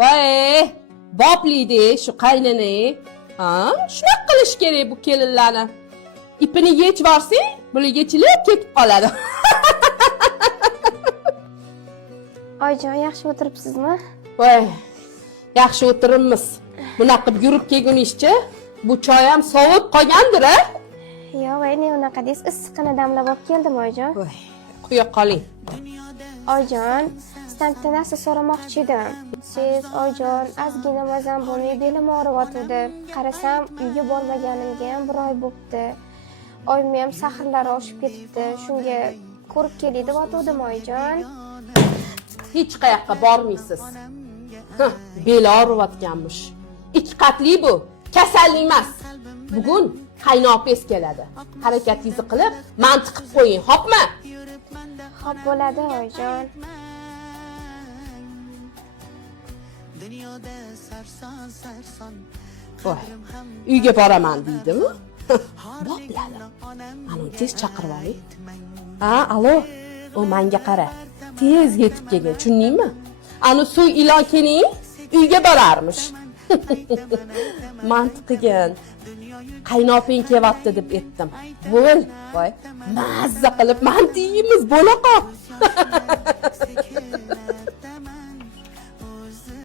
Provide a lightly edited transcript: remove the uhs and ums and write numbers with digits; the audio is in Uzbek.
Voy, bopliydi shu qaynini. Ha, shunaqa qilish kerak bu kelinlarni. İpini yech borsang, bular yechilib ketib qoladi. Oyjon, yaxshi o'tiribsizmi? Voy, yaxshi o'tiribmiz. Bunaqa qilib yurib kelguningizcha, bu choy ham sovib qolgandir, a? Yo'q, voy, ne unaqa deysiz? Issiqqina damlab olib keldim, oyjon. Voy, quya qoling. Oyjon, sizdan bitta narsa so'ramoqchi edim. Siz, oyjon, ozgina mazam bo'lmay belim og'riyotdi. Qarasam, uyga bormaganimga ham 1 oy bo'pti. Oyim ham sahrlari oshib ketibdi. Shunga ko'rib kelay deb o'tdim, oyjon. Hech qayoqqa bormaysiz. Beli og'riyotganmish. 2 qatli bu, kasallik emas. Bugun qaynopes keladi. Harakatingizni qilib, mantiq qilib qo'ying, xo'pmi? Xo'p bo'ladi, oyjon. Voy, uyga boraman deydimi? Bopladi. Ana tez chaqirib oling. Ha, alo. O menga qara. Tez yetib kelgan, tushundingmi? Ana suv ilon keling, uyga borarmish. Mantiqigan. Qaynoping kelyapti deb aytdim. Bo'l, voy, mazza qilib manti yeymiz, bo'la qol.